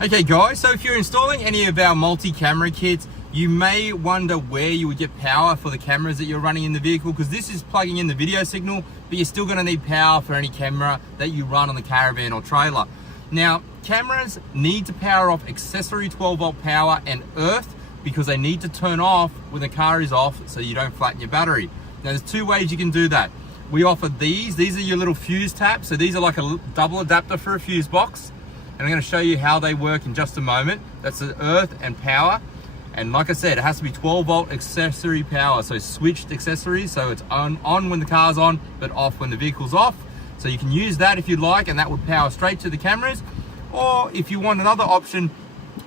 Okay guys, so if you're installing any of our multi-camera kits, you may wonder where you would get power for the cameras that you're running in the vehicle, because this is plugging in the video signal, but you're still going to need power for any camera that you run on the caravan or trailer. Now, cameras need to power off accessory 12-volt power and earth because they need to turn off when the car is off so you don't flatten your battery. Now, there's two ways you can do that. We offer these are your little fuse taps. So these are like a double adapter for a fuse box. And I'm going to show you how they work in just a moment. That's the earth and power. And like I said, it has to be 12-volt accessory power. So switched accessories. So it's on when the car's on, but off when the vehicle's off. So you can use that if you'd like, and that would power straight to the cameras. Or if you want another option,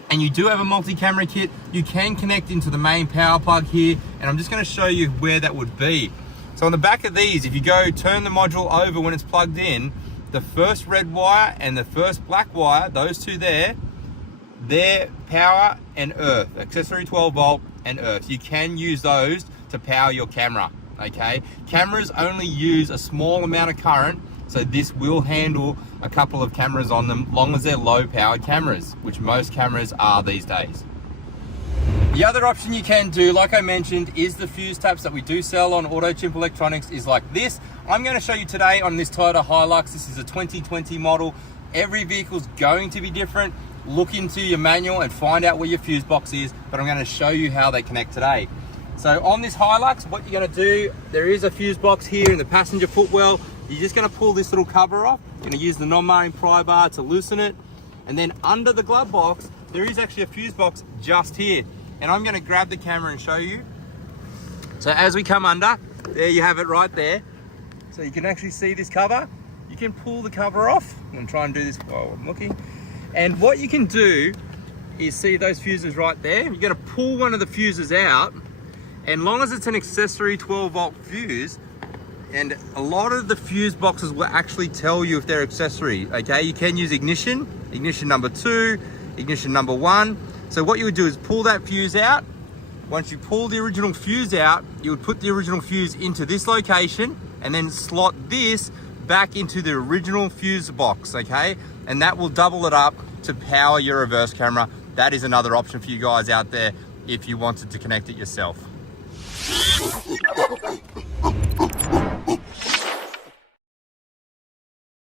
and you do have a multi-camera kit, you can connect into the main power plug here. And I'm just going to show you where that would be. So on the back of these, if you go turn the module over when it's plugged in, the first red wire and the first black wire, those two there, they're power and earth, accessory 12-volt and earth. You can use those to power your camera, okay? Cameras only use a small amount of current, so this will handle a couple of cameras on them, long as they're low-powered cameras, which most cameras are these days. The other option you can do, like I mentioned, is the fuse taps that we do sell on AutoChimp Electronics is like this. I'm going to show you today on this Toyota Hilux. This is a 2020 model. Every vehicle's going to be different. Look into your manual and find out where your fuse box is, but I'm going to show you how they connect today. So on this Hilux, what you're going to do, there is a fuse box here in the passenger footwell. You're just going to pull this little cover off. You're going to use the non-marring pry bar to loosen it. And then under the glove box, there is actually a fuse box just here. And I'm going to grab the camera and show you. So as we come under, there you have it right there. So you can actually see this cover. You can pull the cover off. I'm going to try and do this while I'm looking. And what you can do is see those fuses right there. You're going to pull one of the fuses out. And long as it's an accessory 12-volt fuse, and a lot of the fuse boxes will actually tell you if they're accessory, okay? You can use ignition number 2, ignition number 1. So what you would do is pull that fuse out. Once you pull the original fuse out, you would put the original fuse into this location and then slot this back into the original fuse box, okay? And that will double it up to power your reverse camera. That is another option for you guys out there if you wanted to connect it yourself.